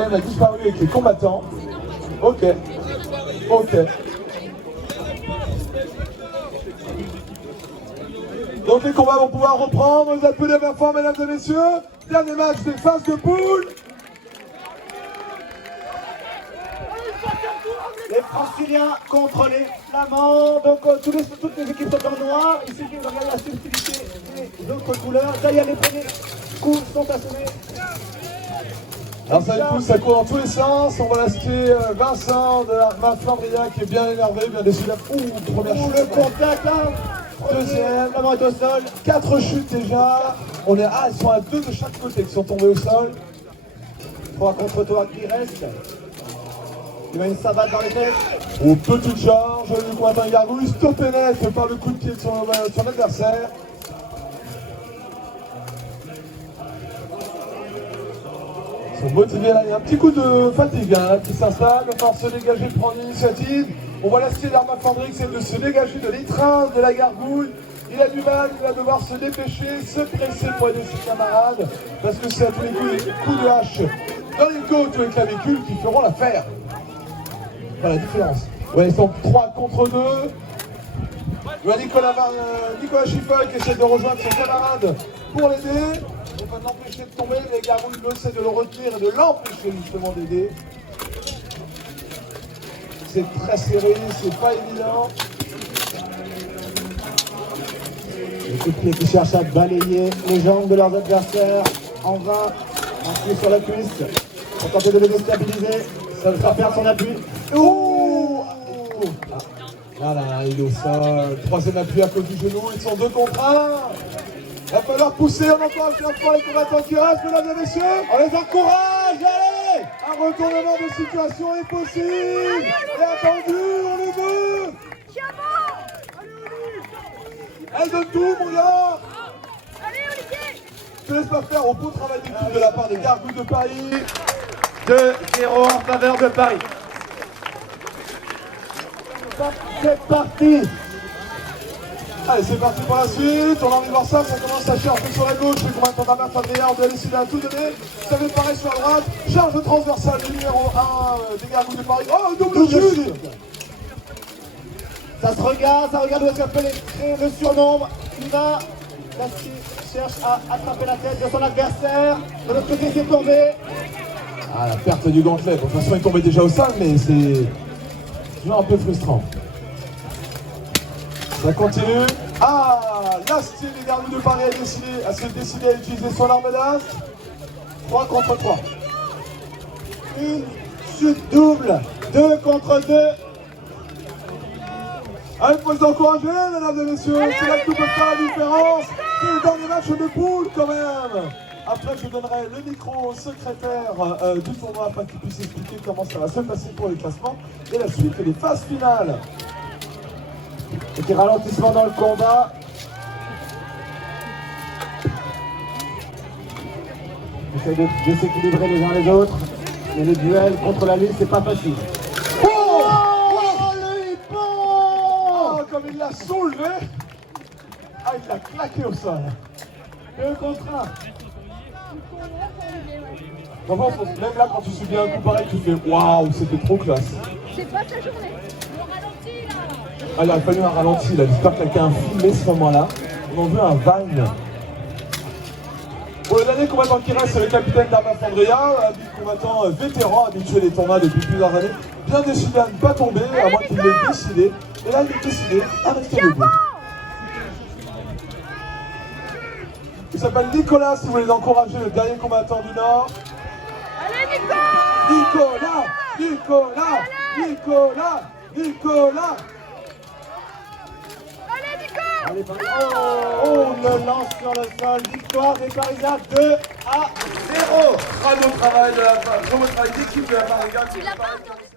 a disparu avec les combattants. Ok. Ok. Donc les combats vont pouvoir reprendre. Vous appelez bien fort, mesdames et messieurs. Dernier match des phases de poule. Les Franciliens contre les Flamands. Donc toutes les équipes sont en noir. Il suffit de regarder la subtilité des autres couleurs. Derrière les premiers coups sont assommés. Alors ça écoute, ça court dans tous les sens. On va l'acheter Vincent de l'Arma Flandria qui est bien énervé, bien décidé. Première chute. Le contact là. Deuxième. Flamand est au sol. 4 chutes déjà. On est ils sont à 2 de chaque côté qui sont tombés au sol. 3 contre toi qui reste. Il va une savate dans les têtes. Au petite charge, le combattant Gargouille stoppé net par le coup de pied de son adversaire. Ils sont motivés là, il y a un petit coup de fatigue qui s'installe, il va falloir se dégager, prendre l'initiative. On va laisser l'Arma Flandria, c'est de se dégager de l'étreinte de la Gargouille. Il a du mal, il va devoir se dépêcher, se presser pour aider ses camarades, parce que c'est à tous les coups de hache dans les côtes ou les clavicules qui feront l'affaire. Voilà la différence. Ouais, ils sont 3 contre 2. Il y a Nicolas Chiffol qui essaie de rejoindre son camarade pour l'aider. On va l'empêcher de tomber, les Gargouilles essaient de le retenir et de l'empêcher justement d'aider. C'est très serré, c'est pas évident. Les coups de pied qui cherchent à balayer les jambes de leurs adversaires en vain. Un pied sur la cuisse pour tenter de les déstabiliser. Ça va faire perdre son appui. Ouh! Là, il est au sol. Troisième appui à cause du genou. Ils sont 2 contre 1. Il va falloir pousser. On encourage bien fort les combattants qui restent, mesdames et messieurs. On les encourage, allez! Un retournement de situation est possible. Et attendu, on le veut. Elle donne tout, mon gars. Je te laisse pas faire au beau travail d'équipe de la part des Gargouilles de Paris. 2-0 en faveur de Paris. C'est parti. Allez, c'est parti pour la suite. On a envie de voir ça. Ça commence à chercher sur la gauche. Le combattant d'Arma Flandria, on doit décider à tout donner. Ça fait pareil sur la droite. Charge transversale du numéro 1 des Gargouilles de Paris. Oh, double chute. Ça regarde où est-ce qu'elle peut créer le surnombre. Il va, Lasky cherche à attraper la tête de son adversaire. De l'autre côté, c'est tombé. Ah, la perte du gantelet. Bon, de toute façon, il tombait déjà au sol, mais c'est toujours un peu frustrant. Ça continue. Ah, Lastier des Gargouilles de Paris a décidé à utiliser son arme d'as. 3 contre 3. Une chute double. 2 contre 2. Allez, il faut les encourager, mesdames et messieurs. C'est là que tout peut faire la différence. C'est le dernier match de poule, quand même. Après, je donnerai le micro au secrétaire du tournoi afin qu'il puisse expliquer comment ça va se passer pour les classements et la suite des phases finales. Petit ralentissement dans le combat. Essaye de s'équilibrer les uns les autres. Mais le duel contre la lune, c'est pas facile. Oh, le hippon! Oh, comme il l'a soulevé. Ah, il l'a claqué au sol. 2 contre 1. Même là, quand tu subis un coup pareil, tu fais waouh, c'était trop classe. C'est pas ta journée. Le ralenti là. Ah, il aurait fallu un ralenti, là. J'espère que quelqu'un a filmé ce moment-là. On en veut un Vine. Pour le dernier combattant qui reste, c'est le capitaine d'Arma Flandria, un combattant vétéran, habitué des tournois depuis plusieurs années, bien décidé à ne pas tomber, à moins qu'il l'ait décidé. Et là, il est décidé à rester debout. Il s'appelle Nicolas, si vous voulez l'encourager, le dernier combattant du Nord. Allez Nico! Nicolas! Allez Nico! Allez, Paris. Oh, le lance sur le sol. Victoire des Parisiens 2-0. Bravo travail d'équipe de la Mariga.